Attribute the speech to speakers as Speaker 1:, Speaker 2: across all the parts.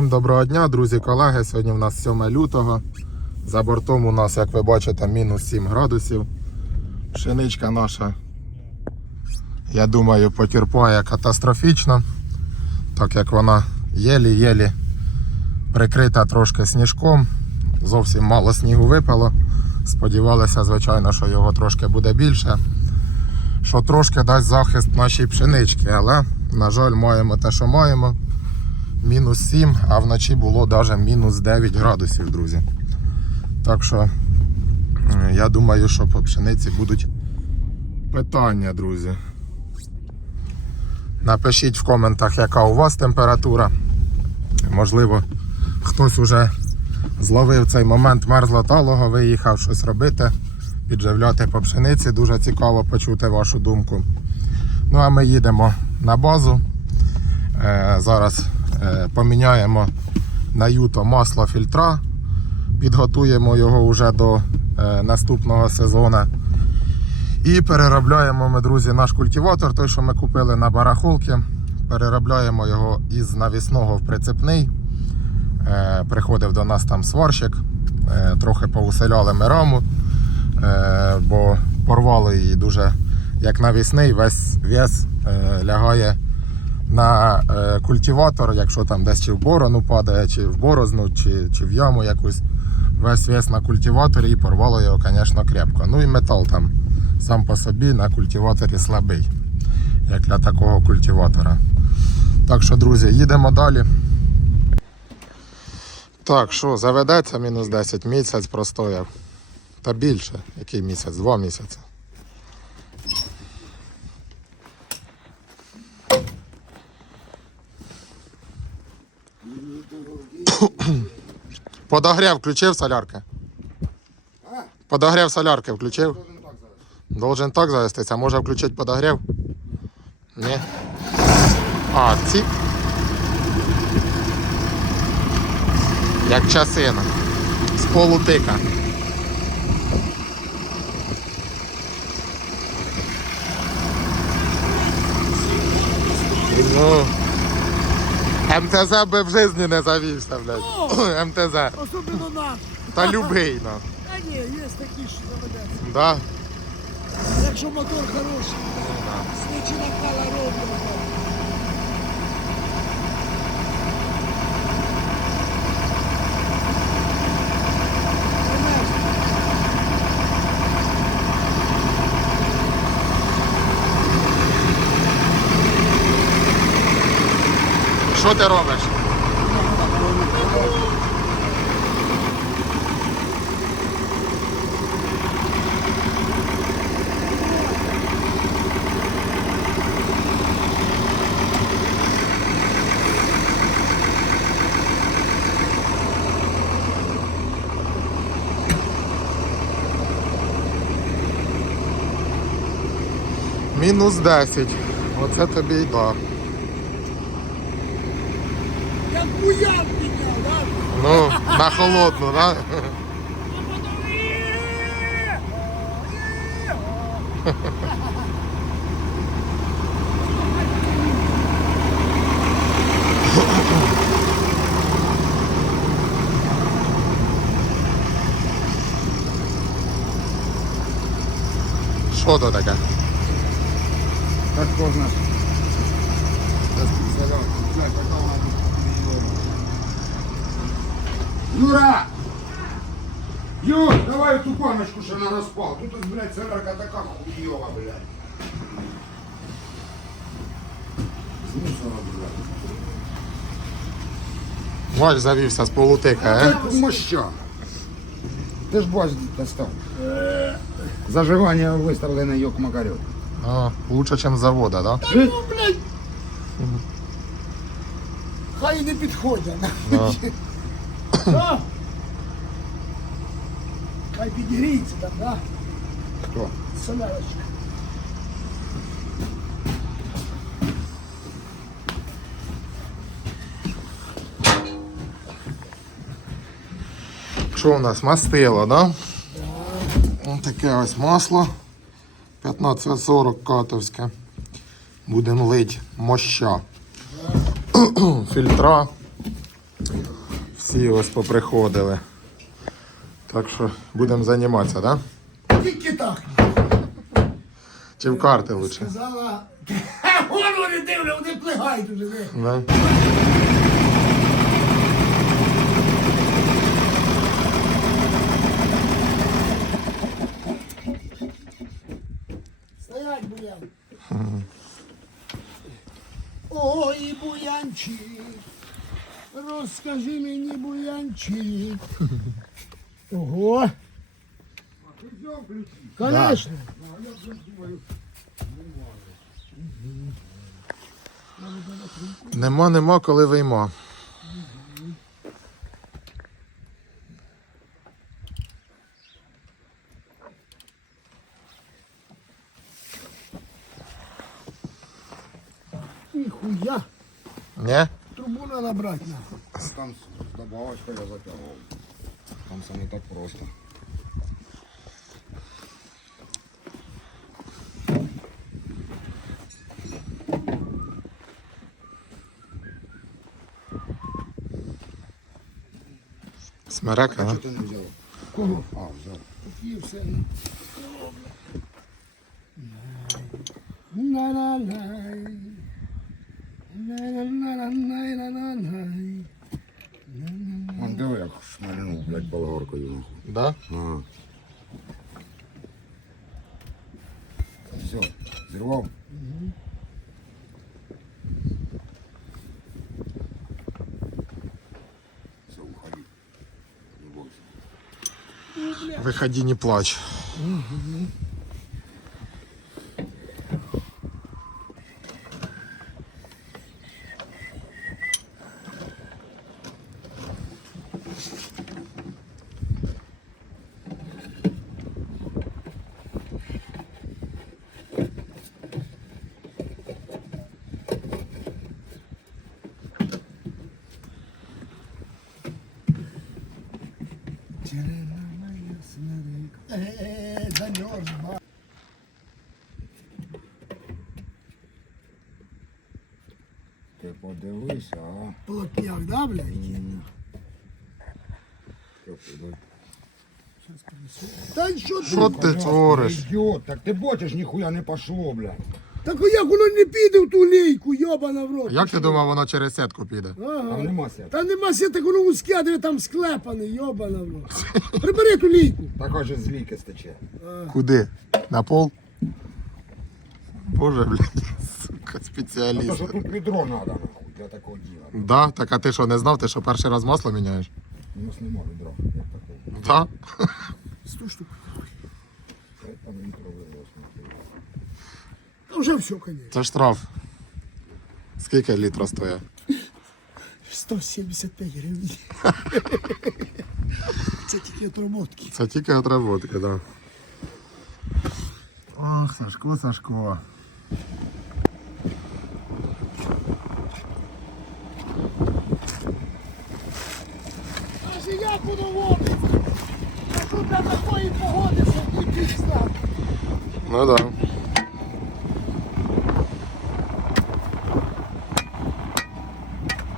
Speaker 1: Всім доброго дня, друзі, колеги. Сьогодні в нас 7 лютого. За бортом у нас, як ви бачите, мінус 7 градусів. Пшеничка наша, я думаю, потерпає катастрофічно, так як вона єлі-єлі прикрита трошки сніжком. Зовсім мало снігу випало. Сподівалися, звичайно, що його трошки буде більше. Що трошки дасть захист нашій пшеничці, але, на жаль, маємо те, що маємо мінус 7, а вночі було навіть мінус 9 градусів, друзі. Так що е, я думаю, що по пшениці будуть питання, друзі. Напишіть в коментах, яка у вас температура. Можливо, хтось уже зловив цей момент мерзлоталого, виїхав щось робити, підживляти по пшениці. Дуже цікаво почути вашу думку. Ну а ми їдемо на базу. Е, Зараз поміняємо на юто масло фільтра, підготуємо його вже до е, наступного сезону. І переробляємо ми, друзі, наш культиватор, той, що ми купили на барахолки. Переробляємо його із навісного в прицепний. Е, Приходив до нас там сварщик, е, трохи поуселяли ми раму, е, бо порвали її дуже як навісний, весь вес е, лягає на е, культиватор, якщо там десь чи в борону падає, чи в борозну, чи, чи в яму якусь. Весь вес на культиваторі і порвало його, звісно, крепко. Ну і метал там сам по собі на культиваторі слабий, як для такого культиватора. Так що, друзі, їдемо далі. Так, що, заведеться мінус 10 місяць простояв. Та більше, який місяць? Два місяці. Подогрев включив солярки? Подогрев солярки включив? Должен так завестися. Може включити подогрев? Ні. А, ці. Як часина. З полутика. Ну. МТЗ би в житті не завівся, блядь. МТЗ.
Speaker 2: Особливо наш.
Speaker 1: Та любий, ну.
Speaker 2: Та ні, є такі, що заведеться.
Speaker 1: Да.
Speaker 2: Якщо мотор хороший, свічі накала роблять.
Speaker 1: Що ти робиш? Мінус 10. Оце тобі й да.
Speaker 2: Як буян підняв, так?
Speaker 1: Ну, на холодну, да? Що то таке?
Speaker 3: Как поздно. Юра! Юр, давай эту баночку, что она распал. Тут, блядь, солярка такая хуёва, блядь. Знизу, блядь.
Speaker 1: Валь завівся з полутика, е?
Speaker 3: Как моща. Ты ж бач достал. Зажигание выставлено ёк макарёк.
Speaker 1: А, лучше, ніж з завода, да?
Speaker 2: Ну, блядь. Хай не підходять.
Speaker 1: Да.
Speaker 2: Да. Хай підігріється там, да?
Speaker 3: Кто?
Speaker 2: Солярочка.
Speaker 1: Що у нас? Мастило, да? Ось таке ось масло. 1540 катовське. Будемо лить моща. Фільтра. Всі ось поприходили. Так що будемо займатися, так? Да?
Speaker 2: Тільки так.
Speaker 1: Чи в карти лучше?
Speaker 2: Сказала. Вон вони дивля, вони плигають уже.
Speaker 1: Да?
Speaker 2: Стоять, буян. Ой, буянчик, розкажи мені, буянчик. Ого. Конечно.
Speaker 1: Нема, нема, коли вийма.
Speaker 2: Ніхуя.
Speaker 1: Ні?
Speaker 2: Трубу надо.
Speaker 3: Там з добавочкою я затягував. Там все не так просто.
Speaker 1: Смерека,
Speaker 3: А що ти не взяв?
Speaker 2: Кого?
Speaker 3: А, взяв.
Speaker 2: І все. На-на-най. На-на-на-на-на-на-най.
Speaker 3: Вон диви, як шмальнув, блядь, болгаркою. нахуй.
Speaker 1: Да?
Speaker 3: Ага. Все, зірвав. Все, уходи. Не бойся.
Speaker 1: Виходи, не плач.
Speaker 2: Е,
Speaker 3: Ти подивися, а?
Speaker 2: Плотняк, да, блядь? Та що ти?
Speaker 1: Що ти твориш?
Speaker 3: Ідіот, так ти бачиш, ніхуя не пошло, блядь.
Speaker 2: Так як воно не піде в ту лійку, йобана в рот?
Speaker 1: Як ти думав, воно через сетку піде?
Speaker 2: Ага.
Speaker 3: Там нема сетки.
Speaker 2: Та нема сіток, воно вузьке, а там склепаний, йобана в рот. Прибери ту лійку.
Speaker 3: Так аже з ліки стече.
Speaker 1: Куди? На пол? Боже, блядь, сука,
Speaker 3: А то, тут відро треба, нахуй, для такого діла.
Speaker 1: Да? Так а ти що, не знав, ти що перший раз масло міняєш?
Speaker 3: У нас нема відра, як такого.
Speaker 1: Да?
Speaker 2: Сто штук.
Speaker 3: Там.
Speaker 2: Та вже все, конечно.
Speaker 1: Це штраф. Скільки літра стоїть?
Speaker 2: 175 гривень. Це тільки отработки.
Speaker 1: Це тільки отработки, так. Да. Ох, Сашко, Сашко.
Speaker 2: Каже, як воно водиться? А тут для такої погоди, що ти пісня.
Speaker 1: Ну да.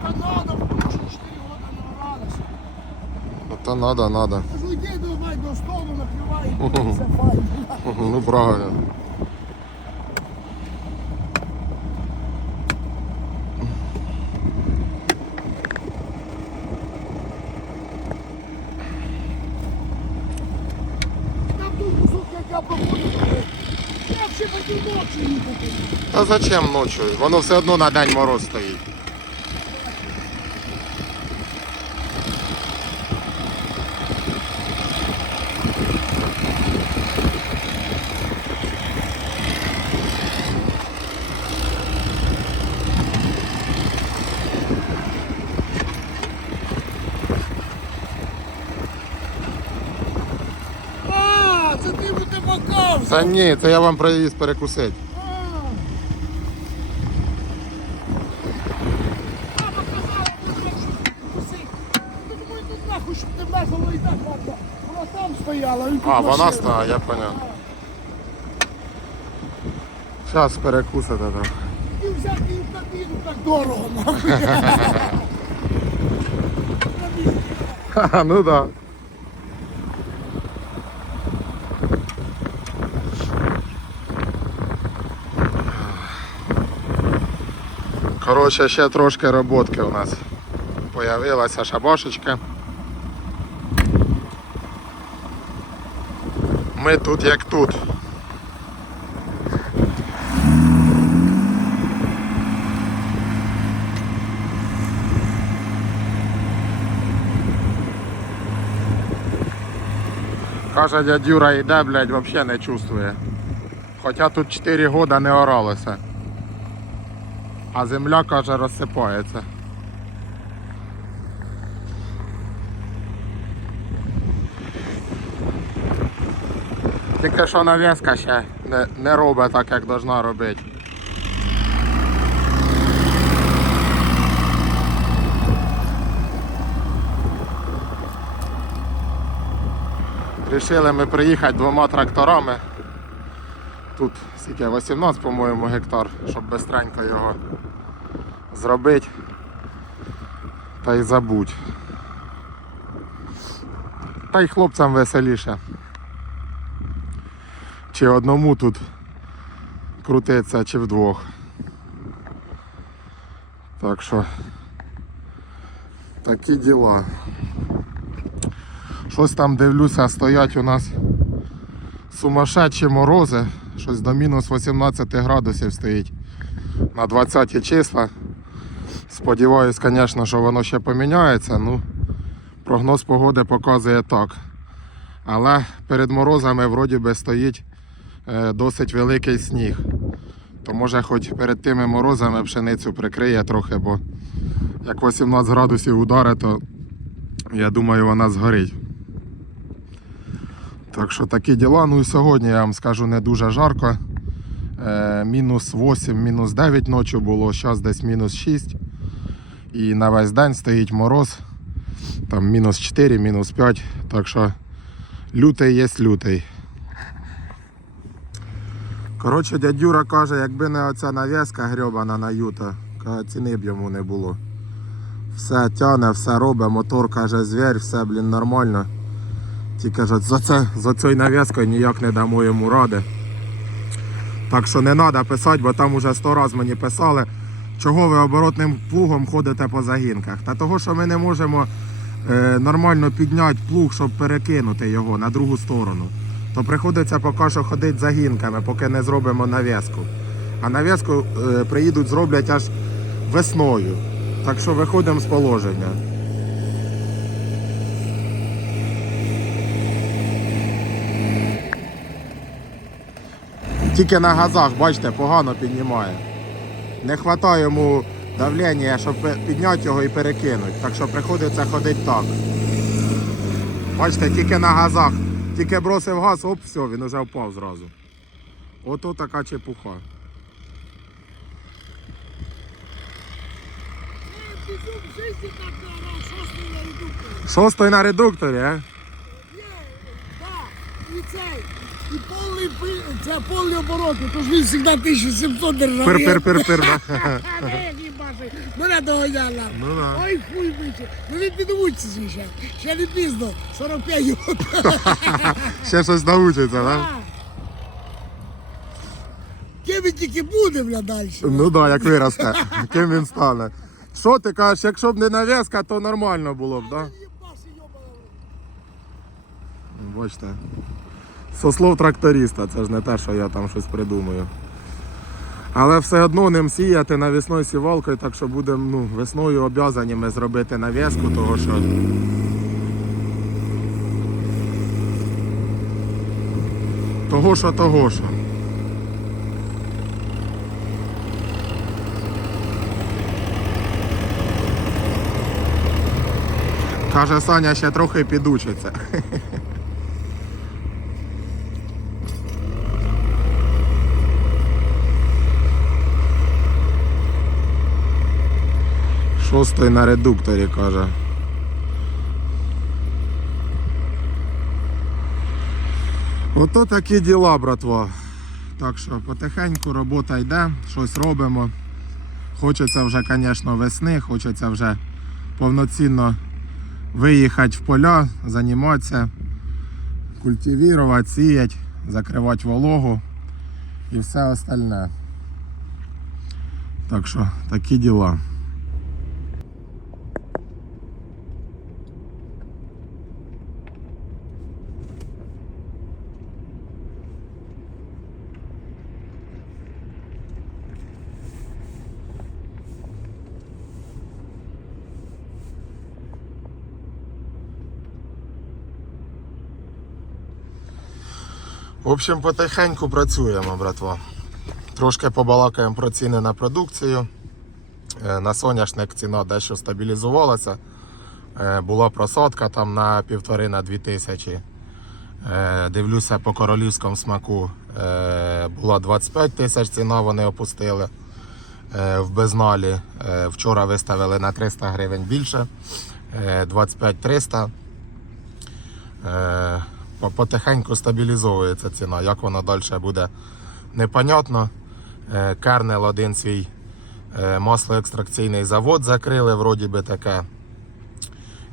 Speaker 2: Та надо, тому 4 роки не нравилося.
Speaker 1: Надо.
Speaker 2: Кажу, йди давай до столу, накривай, і файно.
Speaker 1: Ну правильно.
Speaker 2: Там тут кусок, як я проходив. Я ще хотів ночі їхати.
Speaker 1: Та зачем ночі? Воно все одно на день мороз стоїть.
Speaker 2: А, це ти в тебе
Speaker 1: Та ні, це я вам привіз перекусити.
Speaker 2: Так
Speaker 1: А, вона стала, я поняв. Зараз перекусите так.
Speaker 2: І взяти і в кабіну так дорого,
Speaker 1: ну да. Коротше, ще трошки роботки у нас. Появилася шабашечка. Ми тут як тут. Каже, дядь Юра йде, блядь, взагалі не чувствує. Хоча тут 4 года не оралося. А земля, каже, розсипається. Тільки що навіска ще не, не робить так, як должна робити. Рішили ми приїхати двома тракторами. Тут скільки 18, по-моєму, гектар, щоб бистренько його зробити. Та й забудь. Та й хлопцям веселіше. Чи одному тут крутиться, чи вдвох. Так що такі діла. Щось там дивлюся, стоять у нас сумасшедші морози. Щось до мінус 18 градусів стоїть на 20 числа. Сподіваюсь, звісно, що воно ще поміняється. Ну, прогноз погоди показує так. Але перед морозами вроді би стоїть е, досить великий сніг. То може хоч перед тими морозами пшеницю прикриє трохи, бо як 18 градусів удари, то я думаю вона згорить. Так що такі діла. Ну і сьогодні я вам скажу не дуже жарко. Е, мінус 8, мінус 9 ночі було, зараз десь мінус 6. І на весь день стоїть мороз. Там мінус 4, мінус 5. Так що лютий є лютий. Коротше, дядь Юра каже, якби не оця нав'язка грьобана на юта, ціни б йому не було. Все тяне, все робить, мотор каже, звір, все, блін, нормально. Тільки каже, за, це, за цією нав'язкою ніяк не дамо йому ради. Так що не треба писати, бо там уже сто разів мені писали, чого ви оборотним плугом ходите по загінках. Та того, що ми не можемо е, нормально підняти плуг, щоб перекинути його на другу сторону. То приходиться поки що ходити загінками, поки не зробимо нав'язку. А нав'язку е, приїдуть, зроблять аж весною. Так що виходимо з положення. Тільки на газах, бачите, погано піднімає. Не вистачає йому давлення, щоб підняти його і перекинути. Так що приходиться ходити так. Бачите, тільки на газах. Тільки бросив газ, оп, все, він вже впав зразу. Ото така чепуха.
Speaker 2: Шостий на редукторі.
Speaker 1: А?
Speaker 2: І цей, і повний, пи- це повні обороти, тож він завжди 1700 держав.
Speaker 1: Да.
Speaker 2: Як їбаший, мене доганяла.
Speaker 1: Ну да.
Speaker 2: Ой, хуй биче. Ну він підвучиться ще. Ще не пізно, 45 років.
Speaker 1: Ще щось научиться, так?
Speaker 2: Ким він тільки буде, бля, далі.
Speaker 1: Ну да, як виросте. Ким він стане. Що ти кажеш, якщо б не нав'язка, то нормально було б? Да?
Speaker 2: Йобаний.
Speaker 1: Бачите. Со слов тракториста, це ж не те, що я там щось придумаю. Але все одно ним сіяти навісною сівалкою, так що будемо ну, весною обязані ми зробити нав'язку, того що. Того що, того що. Каже Саня, ще трохи підучиться. Шостий на редукторі, каже. Ото такі діла, братва. Так що потихеньку робота йде, щось робимо. Хочеться вже, звісно, весни, хочеться вже повноцінно виїхати в поля, займатися, культивувати, сіяти, закривати вологу і все остальне. Так що такі діла. Общем, потихеньку працюємо, братва. Трошки побалакаємо про ціни на продукцію. Е, На соняшник ціна дещо стабілізувалася. Е, Була просадка там на півтори на дві тисячі. Е, Дивлюся по королівському смаку. Була 25 тисяч ціна, вони опустили в безналі. Вчора виставили на 300 гривень більше. е, 25 300. Е, по- Потихеньку стабілізовується ціна. Як вона далі буде, непонятно. Е, Кернел один свій е, маслоекстракційний завод закрили, вроді би таке.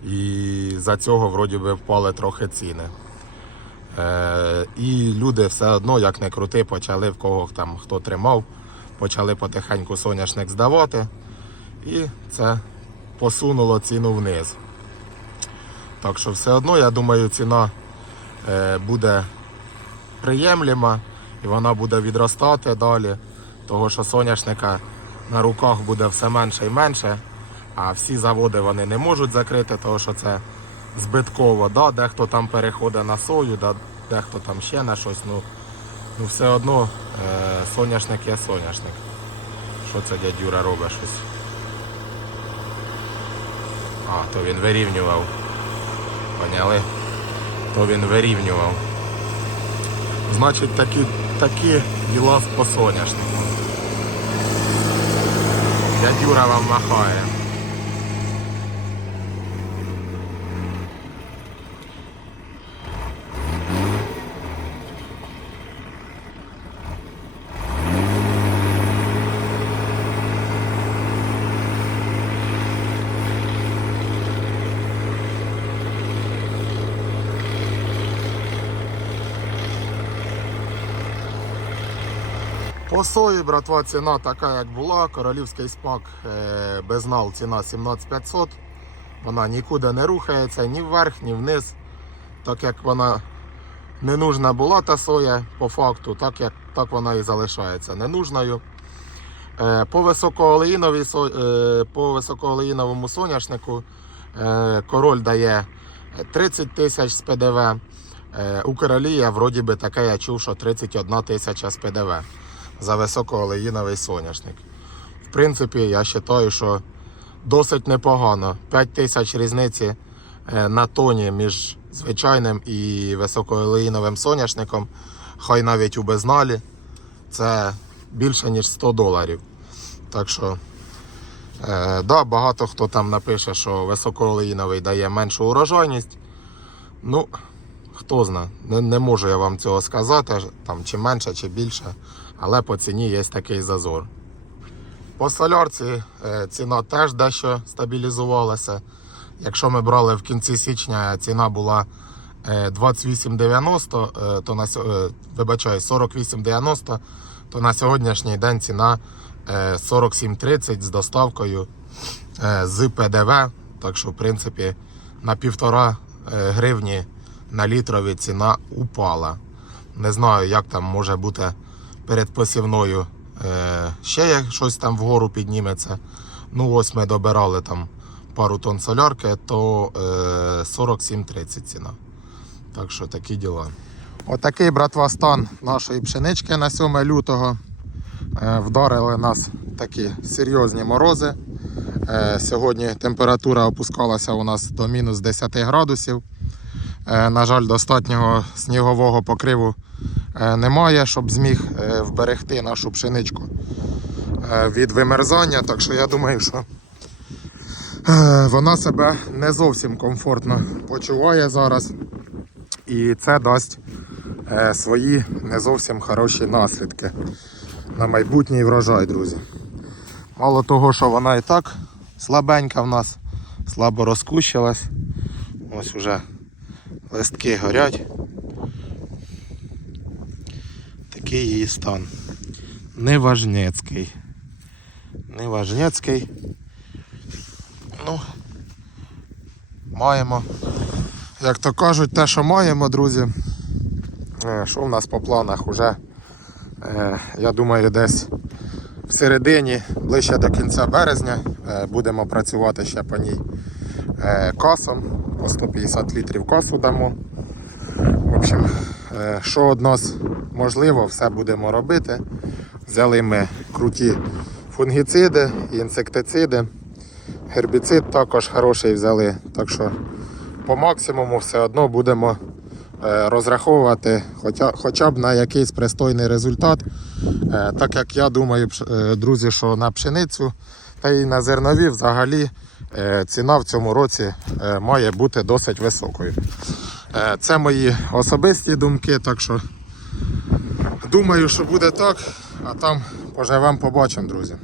Speaker 1: І за цього вроді би впали трохи ціни. Е, І люди все одно, як не крути, почали в кого там хто тримав, почали потихеньку соняшник здавати. І це посунуло ціну вниз. Так що все одно, я думаю, ціна буде приємлема і вона буде відростати далі. Того що соняшника на руках буде все менше і менше, а всі заводи вони не можуть закрити, тому що це збитково. Да? Дехто там переходить на сою, да? дехто там ще на щось. Ну, ну все одно е, соняшник є соняшник. Що це дядь Юра робить щось? А, то він вирівнював. Поняли? То він вирівнював. Значить, такі, такі діла по соняшнику. Дядюра вам махає. По сої, братва, ціна така, як була. Королівський спак е, без нал ціна 17500. Вона нікуди не рухається ні вверх, ні вниз. Так як вона не нужна була та соя по факту, так, як, так вона і залишається ненужною. Е, по, високоолеїновій, е, по високоолеїновому соняшнику король дає 30 тисяч з ПДВ. У королія, вроді би, таке я чув, що 31 тисяча з ПДВ за високоолеїновий соняшник. В принципі, я вважаю, що досить непогано. 5 тисяч різниці е, на тоні між звичайним і високоолеїновим соняшником, хай навіть у безналі, це більше ніж 100 доларів. Так що, е, да, багато хто там напише, що високоолеїновий дає меншу урожайність. Ну, хто зна, не, не можу я вам цього сказати, там, чи менше, чи більше, але по ціні є такий зазор. По солярці е, ціна теж дещо стабілізувалася. Якщо ми брали в кінці січня, ціна була е, 28,90, е, то на е, вибачаю, 48,90, то на сьогоднішній день ціна е, 47,30 з доставкою е, з ПДВ. Так що, в принципі, на півтора е, гривні на літрові ціна упала. Не знаю, як там може бути перед посівною е, ще як щось там вгору підніметься. Ну, ось ми добирали там пару тонн солярки, то е, 47,30 ціна. Так що такі діла. Отакий, братва, стан нашої пшенички на 7 лютого. Е, Вдарили нас такі серйозні морози. Е, Сьогодні температура опускалася у нас до мінус 10 градусів. Е, На жаль, достатнього снігового покриву е, немає, щоб зміг е, вберегти нашу пшеничку е, від вимерзання. Так що я думаю, що е, вона себе не зовсім комфортно почуває зараз. І це дасть е, свої не зовсім хороші наслідки на майбутній врожай, друзі. Мало того, що вона і так слабенька в нас, слабо розкущилась. Ось уже листки горять. Такий її стан. Неважнецький. Неважнецький. Ну, маємо. Як то кажуть, те, що маємо, друзі. Е, Що в нас по планах уже? Е, Я думаю, десь в середині, ближче до кінця березня, е, будемо працювати ще по ній касом. По 150 літрів касу дамо. В общем, що від нас можливо, все будемо робити. Взяли ми круті фунгіциди, інсектициди. Гербіцид також хороший взяли. Так що по максимуму все одно будемо е, розраховувати хоча, хоча б на якийсь пристойний результат. Е, Так як я думаю, е, друзі, що на пшеницю та й на зернові взагалі ціна в цьому році має бути досить високою. Це мої особисті думки, так що думаю, що буде так, а там поживемо, побачимо, друзі.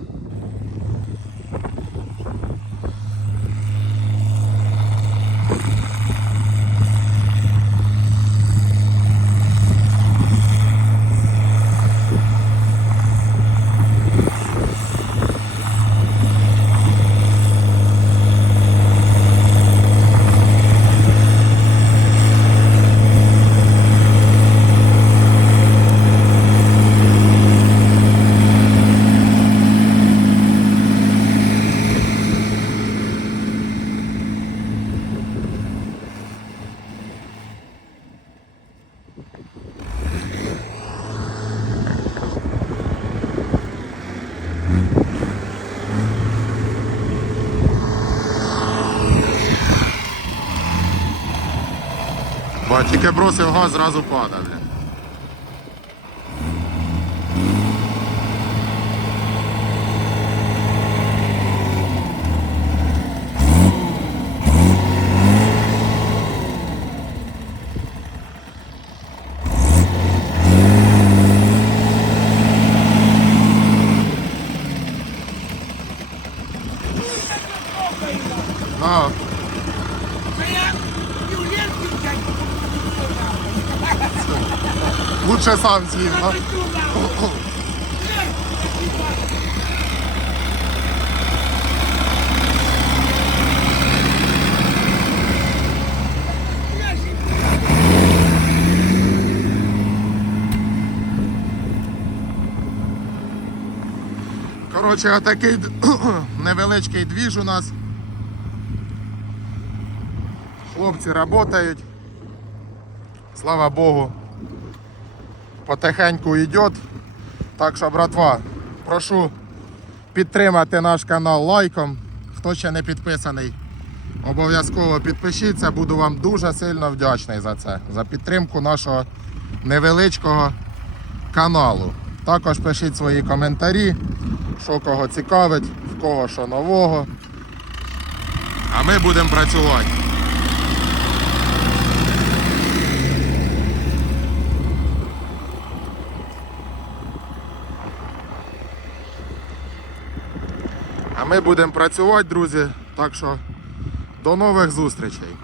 Speaker 1: Тільки бросив газ, зразу падав. блін. Ну,
Speaker 2: Це я і у Ленській взяти,
Speaker 1: лучше сам з'їв,
Speaker 2: а
Speaker 1: да? Коротше, отакий невеличкий двіж у нас. Хлопці працюють. Слава Богу. Потихеньку йде. Так що, братва, прошу підтримати наш канал лайком. Хто ще не підписаний, обов'язково підпишіться. Буду вам дуже сильно вдячний за це, за підтримку нашого невеличкого каналу. Також пишіть свої коментарі, що кого цікавить, в кого що нового. А ми будемо працювати. Ми будемо працювати, друзі. Так що до нових зустрічей.